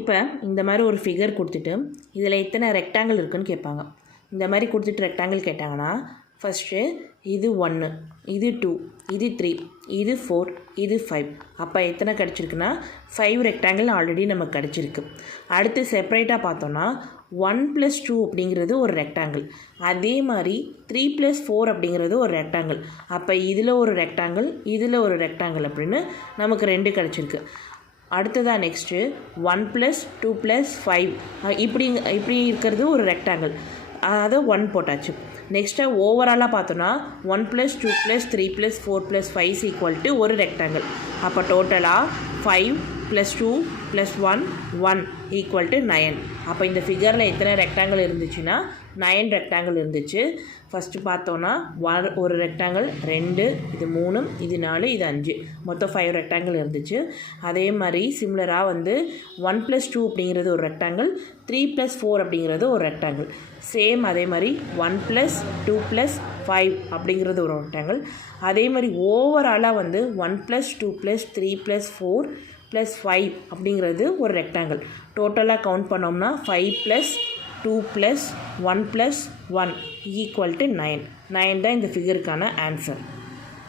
இப்போ இந்த மாதிரி ஒரு ஃபிகர் கொடுத்துட்டு இதில் எத்தனை ரெக்டாங்கிள் இருக்குதுன்னு கேட்பாங்க. இந்த மாதிரி கொடுத்துட்டு ரெக்டாங்கிள் கேட்டாங்கன்னா ஃபஸ்ட்டு இது 1, இது 2, இது 3, இது 4, இது 5. அப்போ எத்தனை கிடச்சிருக்குன்னா 5 ரெக்டாங்கிள் ஆல்ரெடி நமக்கு கிடச்சிருக்கு. அடுத்து செப்பரேட்டாக பார்த்தோன்னா 1 + 2 அப்படிங்கிறது ஒரு ரெக்டாங்கிள். அதே மாதிரி 3 + 4 அப்படிங்கிறது ஒரு ரெக்டாங்கிள். அப்போ இதில் ஒரு ரெக்டாங்கிள், இதில் ஒரு ரெக்டாங்கிள் அப்படின்னு நமக்கு 2 கிடச்சிருக்கு. அடுத்ததாக நெக்ஸ்ட்டு 1 + 2 + 5 இப்படி இருக்கிறது ஒரு ரெக்டாங்கிள். அதை 1 போட்டாச்சு. நெக்ஸ்ட்டு ஓவராலாக பார்த்தோன்னா 1 + 2 + 3 + 4 + 5 = ஒரு ரெக்டாங்கிள். அப்போ டோட்டலாக 5 + 2 + 1 1 = 9. அப்போ இந்த ஃபிகரில் எத்தனை ரெக்டாங்கிள் இருந்துச்சுன்னா 9 ரெக்டாங்கிள் இருந்துச்சு. ஃபஸ்ட்டு பார்த்தோன்னா ஒரு ரெக்டாங்கிள், 2, இது 3, இது 4, இது 5, மொத்தம் 5 ரெக்டாங்கிள் இருந்துச்சு. அதே மாதிரி சிமிலராக 1 + 2 அப்படிங்கிறது ஒரு ரெக்டாங்கிள், 3 + 4 அப்படிங்கிறது ஒரு ரெக்டாங்கிள். சேம் அதே மாதிரி 1 + 2 + 5 அப்படிங்கிறது ஒரு ரெக்டாங்கிள். அதே மாதிரி ஓவராலாக 1 + 2 + 3 + 4 + 5 அப்படிங்கிறது ஒரு ரெக்டாங்கிள். டோட்டலாக கவுண்ட் பண்ணோம்னா 5 + 2 + 1 + 1 = 9. 9 தான் இந்த ஃபிகருக்கான ஆன்சர்.